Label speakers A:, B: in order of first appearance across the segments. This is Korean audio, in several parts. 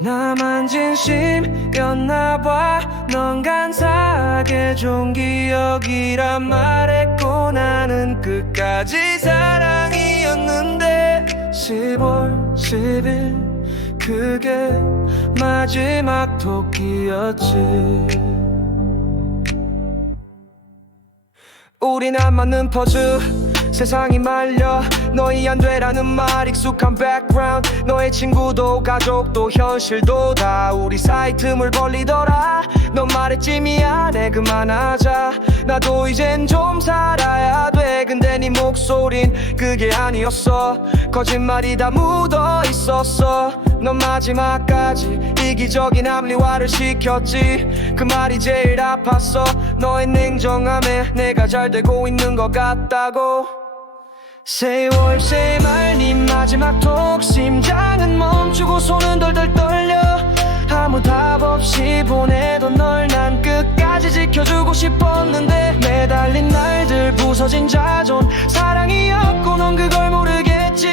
A: 나만 진심이었나 봐넌 간사하게 좋은 기억이란 말했고 나는 끝까지 사랑이었는데 10월 10일 그게 마지막 토끼였지. 우리 나만은 퍼즐. 세상이 말려. 너희 안 되라는 말 익숙한 백그라운드 너의 친구도 가족도 현실도 다 우리 사이 틈을 벌리더라. 넌 말했지 미안해 그만하자 나도 이젠 좀 살아야 돼. 근데 네 목소린 그게 아니었어. 거짓말이 다 묻어 있었어. 넌 마지막까지 이기적인 합리화를 시켰지. 그 말이 제일 아팠어. 너의 냉정함에 내가 잘 되고 있는 것 같다고. 세월 새말네 마지막 톡 심장은 멈추고 손은 덜덜 떨려. 아무 답 없이 보내던 널 지 지켜주고 싶었는데 매달린 날들 부서진 자존 사랑이었고 넌 그걸 모르겠지.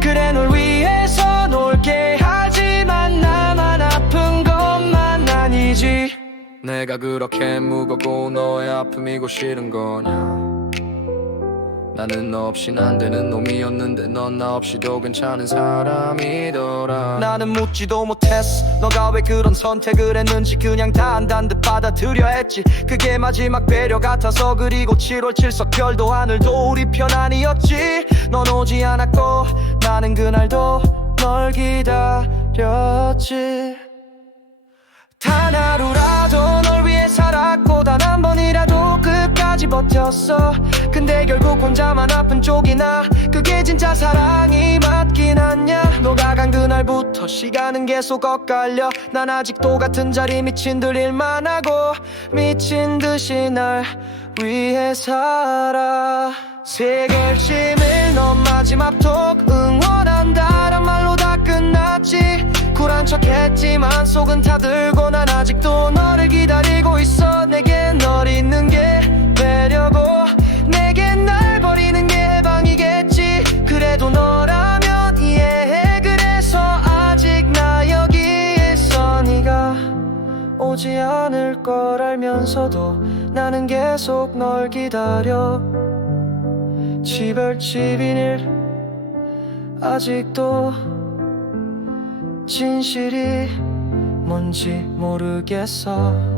A: 그래 널 위해서 놀게 하지만 나만 아픈 것만 아니지. 내가 그렇게 무겁고 너의 아픔이고 싫은 거냐 나는 너 없인 안 되는 놈이었는데 넌 나 없이도 괜찮은 사람이더라. 나는 묻지도 못했어. 너가 왜 그런 선택을 했는지 그냥 다 안단 듯 받아들여 했지. 그게 마지막 배려 같아서 그리고 7월 7석 별도 하늘도 우리 편 아니었지. 넌 오지 않았고 나는 그날도 널 기다렸지. 단 하루라도 널 위해 살았고 단 한 번이라도 끝까지 버텼어 결국 혼자만 아픈 쪽이나 그게 진짜 사랑이 맞긴 않냐? 너가 간 그날부터 시간은 계속 엇갈려. 난 아직도 같은 자리 미친 듯 일만 하고 미친 듯이 날 위해 살아. 새 결심을 넌 마지막 톡 응원한다란 말로 다 끝났지. 쿨한 척 했지만 속은 타들고 오지 않을 걸 알면서도 나는 계속 널 기다려. 지별집인 일 아직도 진실이 뭔지 모르겠어